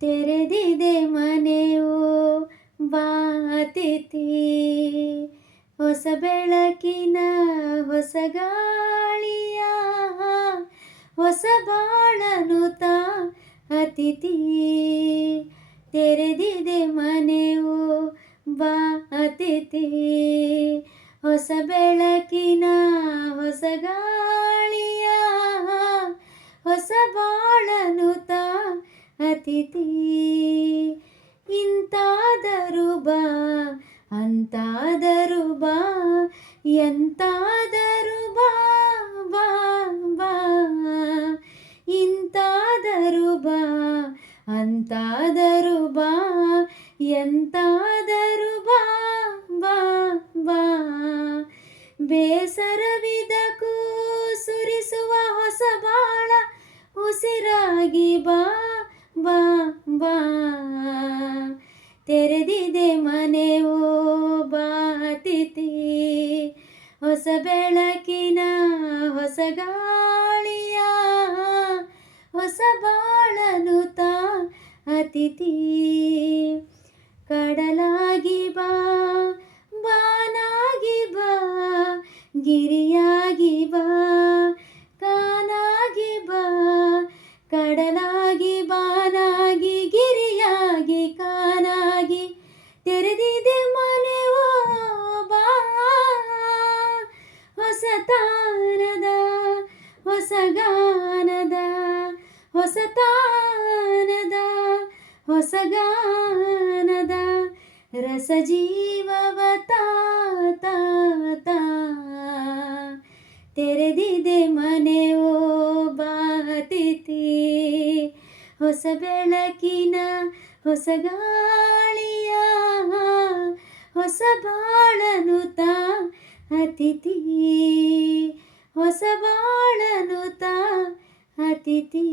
ತೆರೆದಿದೆ ಮನೆಯು ಬಾ ಅತಿಥಿ, ಹೊಸ ಬೆಳಕಿನ ಹೊಸ ಗಾಳಿಯ ಹೊಸ ಬಾಳನು ತಾ ಅತಿಥಿ. ತೆರೆದಿದೆ ಮನೆಯು ಬಾ ಅತಿಥಿ, ಹೊಸ ಬೆಳಕಿನ ಹೊಸ ಗಾಳಿಯ ಹೊಸ ಬಾಳನು ತಾ ಅತಿಥಿ. ಇಂತಾದರೂ ಬಾ ಅಂತಾದರೂ ಬಾ, ಎಂತಾದರೂ ಬಾ ಬಾ ಬಾ. ಇಂತಾದರೂ ಬಾ ಅಂತಾದರೂ ಬಾ, ಎಂತಾದರೂ ಬಾ ಬಾ ಬಾ. ಬೇಸರವಿದಕ್ಕೂ ಸುರಿಸುವ ಹೊಸ ಬಾಳ ಉಸಿರಾಗಿ ಬಾ ಬಾ ಬಾ. ತೆರೆದಿದೆ ಮನೆಯು ಬಾ ಅತಿಥಿ, ಹೊಸ ಬೆಳಕಿನ ಹೊಸ ಗಾಳಿಯ ಹೊಸ ಬಾಳನು ತಾ ಅತಿಥಿ. ಕಡಲಾಗಿ ಬಾ ಬಾನಾಗಿ ಬಾ, ಗಿರಿಯಾಗಿ ಬಾ ಕಾನಾಗಿ ಬಾ. ಕಡಲಾಗಿ ಬಾನಾಗಿ ಗಿರಿಯಾಗಿ ಕಾನಾಗಿ, ತೆರೆದಿದೆ ಮನೆಯೋ ಬಾ. ಹೊಸ ತಾನದ ಹೊಸ ಗಾನದ ಹೊಸ ತಾನದ ಹೊಸ ಗಾನದ ರಸ ಜೀವವ ತಾ ತಾ ತಾ. ತೆರೆದಿದೆ ಮನೆಯೋ ಬಾ ಅತಿಥಿ, ಹೊಸ ಬೆಳಕಿನ ಹೊಸ ಗಾಳಿಯ ಹೊಸ ಬಾಳನು ತಾ ಅತಿಥಿ, ಹೊಸ ಬಾಳನು ತಾ ಅತಿಥಿ.